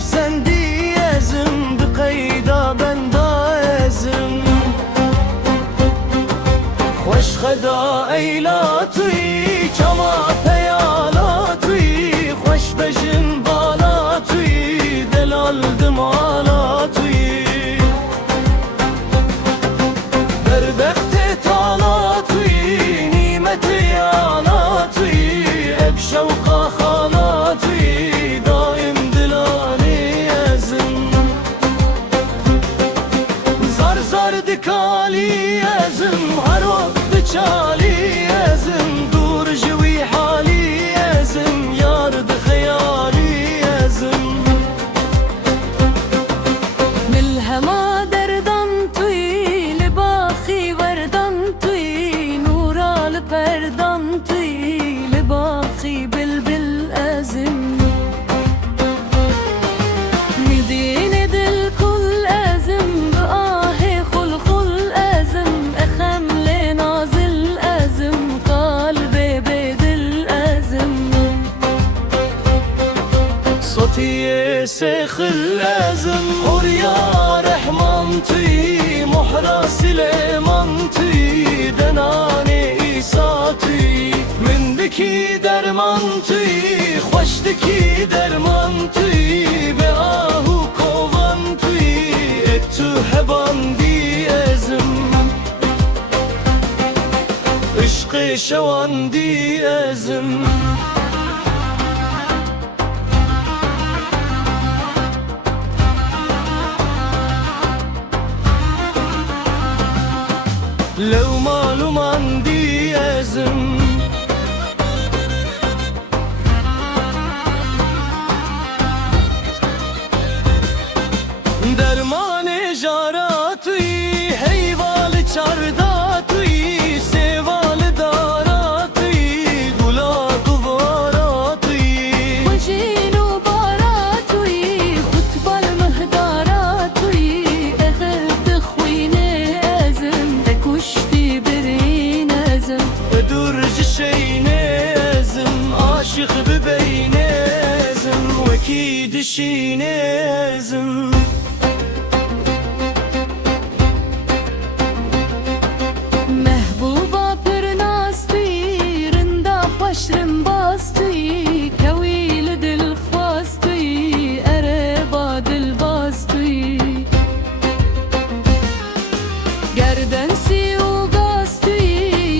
sen diyezim, bqeyda benda ezim. خوش خدا ایلاتوی چما پیالاتوی، خوش بجن بالاتوی دلال دمالاتوی. بربخت تالاتوی نیمت یالاتوی، اب شوقا خالاتوی دایم دلانی ازم. زار زار دکالی ازم، هر وقت بچالی ازم، دور جوی حالی ازم، یار بخیالی ازم. ملهما دردان توی، لباخی وردان توی، نورا لپردان توی، لباخی بلبل ازم. میدین دل کل ازم، بآه خل خل ازم، اخم لنازل ازم، قلب بدل ازم. صوتي سخل ازم، وريا رحمن توی، محرا سلیمان توی، دنانه ایسا توی، من دکی درمان توی، خوش دکی درمان توی، به آهو کوان توی، اتو هباندی ازم، عشق شواندی ازم. لو معلوم عندي ازم، درمان جاراتوی، حیوال چرداتوی، سیوال داراتوی، گلا گواراتوی. وجین و باراتوی، خطبال مهداراتوی، اخد خوین ازم، اکشتی برین ازم. درج شین ازم، عاشق ببین ازم، وکی دشین ازم. محبوبا پرناز توی، رندا خوش رنباز توی، کویل دل خواست توی، اره با دل باز توی. گردن سی و گاز توی،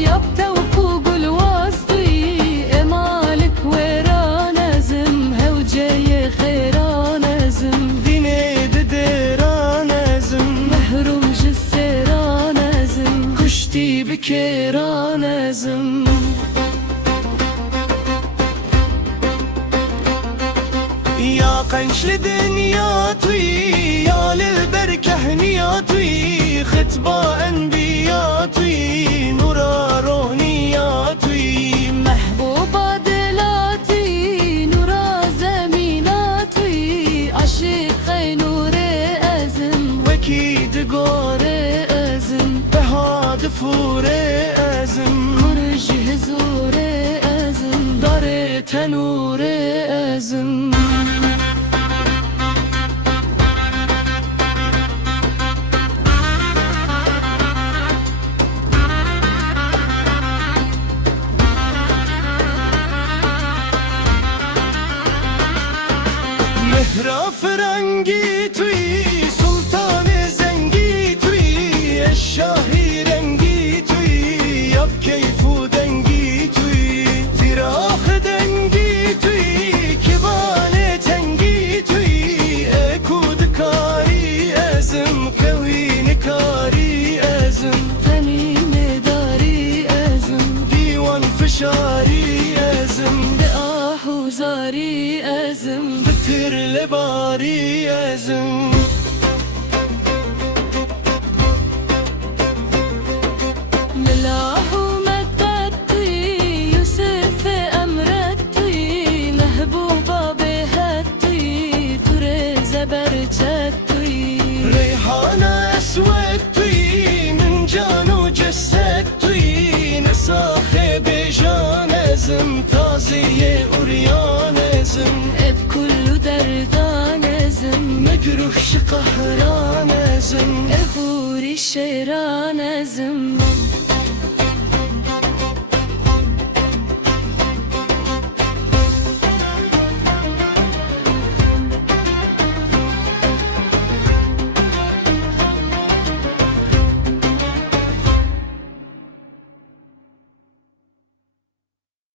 یاب توپو گلواز توی، امالک ویران ازم، هوجه خیران ازم. دینه دیران ازم، محروم جسران ازم، کشتی بکران ازم. یا قنش لدنیا توی، یا للبرکهنیا توی، خطبا انبیا توی، نورا روحنیا توی. محبوبا دلاتی، نورا زمیناتی، عاشق نور ازم، وکی دگور ازم، بهاد فور ازم، کرج حضور ازم، دار تنور ازم. مهرا فرنگی توی، سلطان زنگی توی، الشاهی رنگی توی، یاب کیف و دنگی توی، تیراخ دنگی توی، کبال تنگی توی، اکود کاری ازم، کوین کاری ازم، تمیم داری ازم، دیوان فشاری ازم، به آهو زاری ازم. بتر لباری ازم. لله مدد توی، یوسف امرد توی، محبوبا بهد توی، تور زبرجد توی. ریحان اسود توی، من جان و جسد توی، نساخ بیجان ازم، تازی اوریان ازم، اب کلو دردان ازم. قهران زم أبوري شيران زم